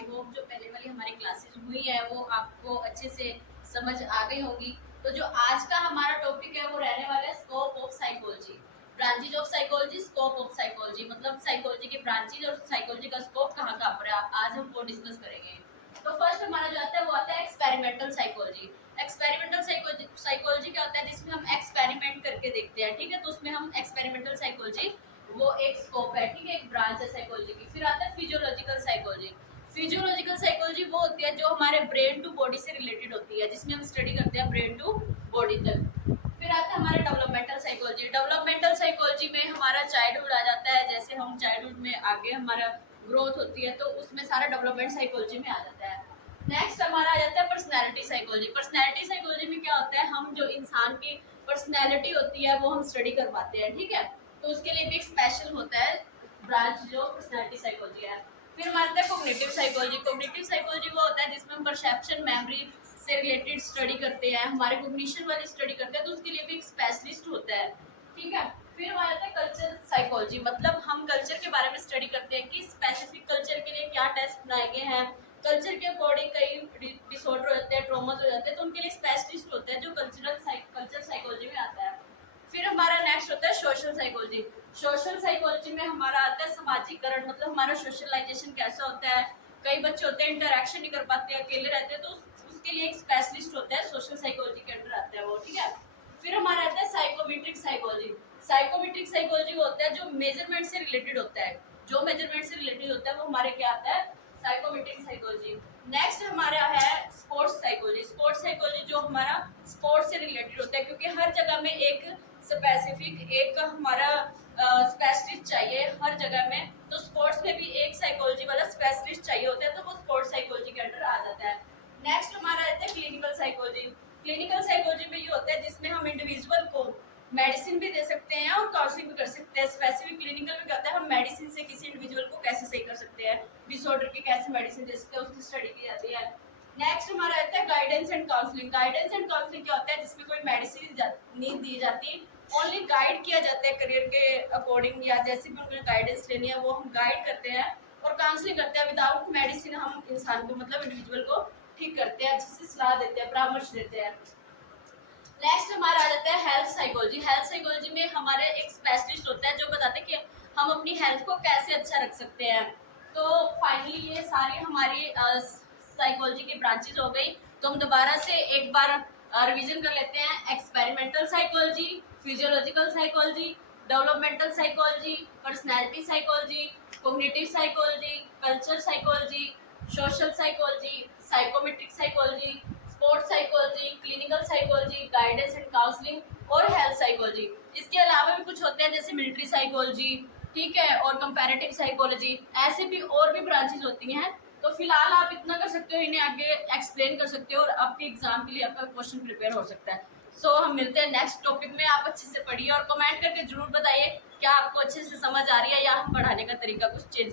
I hope जो पहले वाली हमारी क्लासेस हुई है वो आपको अच्छे से समझ आ गई होगी। तो जो आज का हमारा टॉपिक है वो रहने वाला है scope of psychology, branches of psychology, scope of psychology, मतलब साइकोलॉजी के ब्रांचेज और साइकोलॉजी का स्कोप कहाँ कहाँ पर है, आज हम वो डिस्कस करेंगे। तो फर्स्ट हमारा जो आता है वो आता है एक्सपेरिमेंटल साइकोलॉजी। एक्सपेरिमेंटल साइकोलॉजी क्या होता है, जिसमें हम एक्सपेरिमेंट करके देखते हैं, ठीक है। तो उसमें हम एक्सपेरिमेंटल साइकोलॉजी वो एक स्कोप है, ठीक है, एक ब्रांच है साइकोलॉजी की। फिर आता है फिजियोलॉजिकल साइकोलॉजी। फिजियोलॉजिकल साइकोलॉजी वो होती है जो हमारे ब्रेन टू बॉडी से रिलेटेड होती है, जिसमें हम स्टडी करते हैं ब्रेन टू बॉडी तक। फिर आता है हमारा डेवलपमेंटल साइकोलॉजी। डेवलपमेंटल साइकोलॉजी में हमारा चाइल्डहुड आ जाता है, जैसे हम चाइल्डहुड में आगे हमारा ग्रोथ होती है तो उसमें सारा डेवलपमेंट साइकोलॉजी में आ जाता है। नेक्स्ट हमारा आ जाता है पर्सनैलिटी साइकोलॉजी। पर्सनैलिटी साइकोलॉजी में क्या होता है, हम जो इंसान की पर्सनैलिटी होती है वो हम स्टडी करवाते हैं, ठीक है। तो उसके लिए भी एक स्पेशल होता है ब्रांच जो पर्सनैलिटी साइकोलॉजी है। फिर हमारे आता है कोग्निटिव साइकोलॉजी। कोग्निटिव साइकोलॉजी वो होता है जिसमें हम परसेप्शन मेमोरी से रिलेटेड स्टडी करते हैं, हमारे कोग्निशन वाली स्टडी करते हैं, तो उसके लिए भी एक स्पेशलिस्ट होता है, ठीक है। फिर हमारे आता है कल्चर साइकोलॉजी, मतलब हम कल्चर के बारे में स्टडी करते हैं कि स्पेसिफिक कल्चर के लिए क्या टेस्ट बनाए गए हैं। कल्चर के अकॉर्डिंग कई डिसऑर्डर हो जाते हैं, ट्रॉमाज हो जाते हैं, तो उनके लिए स्पेशलिस्ट होता है जो कल्चर साइकोलॉजी में आता है। फिर हमारा नेक्स्ट होता है सोशल साइकोलॉजी। सोशल साइकोलॉजी में हमारा आता है समाजीकरण, मतलब हमारा सोशलाइजेशन कैसा होता है। कई बच्चे होते हैं इंटरेक्शन नहीं कर पाते, अकेले रहते हैं, तो उसके लिए एक स्पेशलिस्ट होता है, सोशल साइकोलॉजी के अंडर आता है वो, ठीक है। फिर हमारा आता है साइकोमेट्रिक साइकोलॉजी। साइकोमेट्रिक साइकोलॉजी होता है जो मेजरमेंट से रिलेटेड होता है, जो मेजरमेंट से रिलेटेड होता है वो हमारे क्या आता है, साइकोमेट्रिक साइकोलॉजी। नेक्स्ट हमारा है स्पोर्ट्स साइकोलॉजी। स्पोर्ट्स साइकोलॉजी जो हमारा स्पोर्ट्स से रिलेटेड होता है, क्योंकि हर जगह में एक स्पेसिफिक एक हमारा स्पेशलिस्ट चाहिए हर जगह में, तो स्पोर्ट्स में भी एक साइकोलॉजी वाला स्पेशलिस्ट चाहिए होता है, तो वो स्पोर्ट्स साइकोलॉजी के अंडर आ जाता है। नेक्स्ट हमारा आता है क्लिनिकल साइकोलॉजी। क्लिनिकल साइकोलॉजी में ये होता है जिसमें हम इंडिविजुअल को मेडिसिन भी दे सकते हैं और काउंसलिंग भी कर सकते हैं। स्पेसिफिक क्लिनिकल में क्या होता है, हम मेडिसिन से किसी इंडिविजुअल को कैसे सही कर सकते हैं, डिसऑर्डर की कैसे मेडिसिन दे सकते हैं, उसकी स्टडी की जाती है। नेक्स्ट हमारा आता है guidance and counselling. Guidance and counselling क्या होता है, जिसमें कोई मेडिसिन नहीं दी जाती, ओनली गाइड किया जाता है करियर के अकॉर्डिंग, या जैसे भी उन्हें गाइडेंस लेनी है वो हम गाइड करते हैं और काउंसलिंग करते हैं। विदाउट मेडिसिन हम इंसान को, मतलब इंडिविजुअल को ठीक करते हैं, अच्छे से सलाह देते हैं, परामर्श देते हैं। नेक्स्ट हमारा आ जाता है हेल्थ साइकोलॉजी। हेल्थ साइकोलॉजी में हमारे एक स्पेशलिस्ट होता है जो बताते हैं कि हम अपनी हेल्थ को कैसे अच्छा रख सकते हैं। तो फाइनली ये सारी हमारी साइकोलॉजी की ब्रांचेज हो गई। तो हम दोबारा से एक बार रिवीजन कर लेते हैं। Experimental psychology, physiological psychology, developmental psychology, personality psychology, cognitive psychology, culture psychology, social psychology, psychometric psychology, sports psychology, clinical psychology, guidance and counselling और हेल्थ साइकोलॉजी। इसके अलावा भी कुछ होते हैं जैसे मिलिट्री साइकोलॉजी, ठीक है, और कंपैरेटिव साइकोलॉजी, ऐसे भी और भी ब्रांचेज होती हैं। तो फिलहाल आप इतना कर सकते हो, इन्हें आगे एक्सप्लेन कर सकते हो और आपके एग्जाम के लिए आपका क्वेश्चन प्रिपेयर हो सकता है। सो हम मिलते हैं नेक्स्ट टॉपिक में। आप अच्छे से पढ़िए और कमेंट करके जरूर बताइए क्या आपको अच्छे से समझ आ रही है या हम पढ़ाने का तरीका कुछ चेंज